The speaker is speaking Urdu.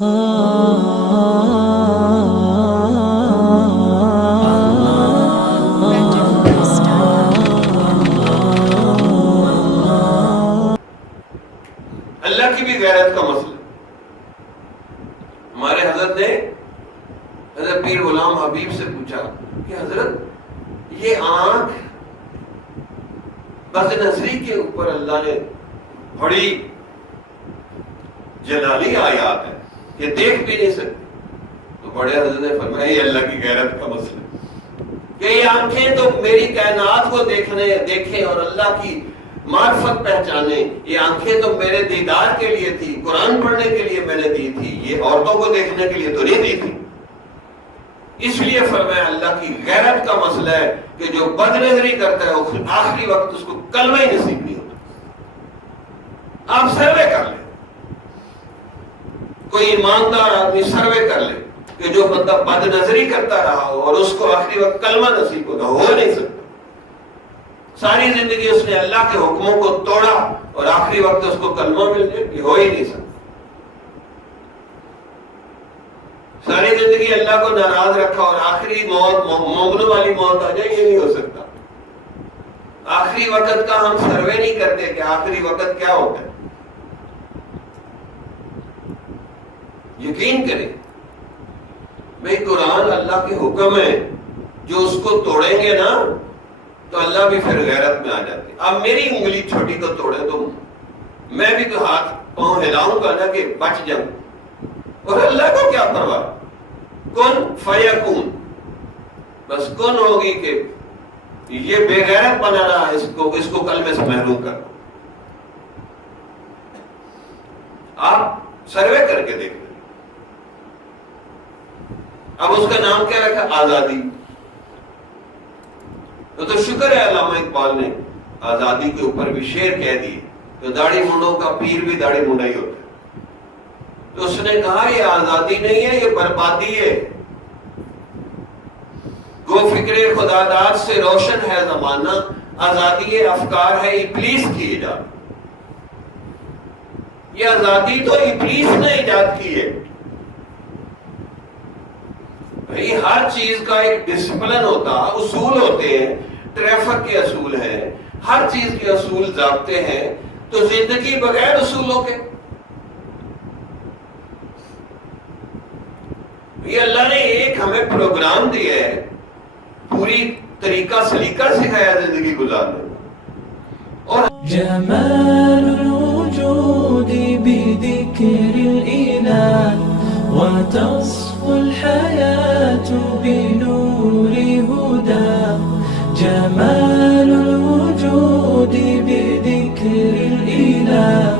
اللہ کی بھی غیرت کا مسئلہ. ہمارے حضرت نے حضرت پیر غلام حبیب سے پوچھا کہ حضرت یہ آنکھ بد نظری کے اوپر اللہ نے بڑی جلالی آیات ہے، یہ دیکھ بھی نہیں سکتے. تو بڑے حضرت نے فرمایا یہ اللہ کی غیرت کا مسئلہ کہ یہ آنکھیں تو میری کائنات کو دیکھیں اور اللہ کی معرفت پہچانے. یہ آنکھیں تو میرے دیدار کے لیے تھی، قرآن پڑھنے کے لیے میں نے دی تھی، یہ عورتوں کو دیکھنے کے لیے تو نہیں دی تھی. اس لیے فرمایا اللہ کی غیرت کا مسئلہ ہے کہ جو بد نظری کرتا ہے وہ آخری وقت اس کو کلمہ ہی نصیب نہیں ہوتا. آپ سروے کر لیں، کوئی ایماندار آدمی سروے کر لے کہ جو بندہ بد نظری کرتا رہا ہو اور اس کو آخری وقت کلمہ نصیب ہوگا، ہو نہیں سکتا. ساری زندگی اس نے اللہ کے حکموں کو توڑا اور آخری وقت اس کو کلمہ مل جائے، یہ ہو ہی نہیں سکتا. ساری زندگی اللہ کو ناراض رکھا اور آخری موت مومنوں والی موت آ جائے، یہ نہیں ہو سکتا. آخری وقت کا ہم سروے نہیں کرتے کہ آخری وقت کیا ہوتا ہے. یقین کریں بھئی قرآن اللہ کے حکم ہے، جو اس کو توڑیں گے نا تو اللہ بھی پھر غیرت میں آ جاتے. اب میری انگلی چھوٹی کو توڑے تو میں بھی تو ہاتھ پاؤں ہلاؤں گا نا کہ بچ جاؤں، اور اللہ کو کیا پرواہ. کن فیکون، بس کن ہوگی کہ یہ بے غیرت بنا رہا ہے، اس کو کلمے سے محروم کر. آپ سروے کر کے دیکھ لیں. اب اس کا نام کیا رکھا؟ آزادی. تو شکر ہے علامہ اقبال نے آزادی کے اوپر بھی شعر کہہ دیے کہ داڑھی منڈوں کا پیر بھی داڑھی منڈا ہی ہوتا ہے. تو اس نے کہا یہ آزادی نہیں ہے، یہ بربادی ہے. گو فکر خدا داد سے روشن ہے زمانہ، آزادی افکار ہے ابلیس کی ایجاد. یہ آزادی تو ابلیس نے ایجاد کی ہے. بھئی ہر چیز کا ایک ڈسپلن ہوتا، اصول ہوتے ہیں، ٹریفک کے اصول ہیں، ہر چیز کے اصول ضابطے ہیں. تو زندگی بغیر اصولوں کے، یہ اللہ نے ایک ہمیں پروگرام دیا ہے، پوری طریقہ سلیقہ سکھایا زندگی گزارنے. اور جمال الوجود بذكر الإله وتصفو الحياة بنور هدى. جمال الوجود بذكر الإله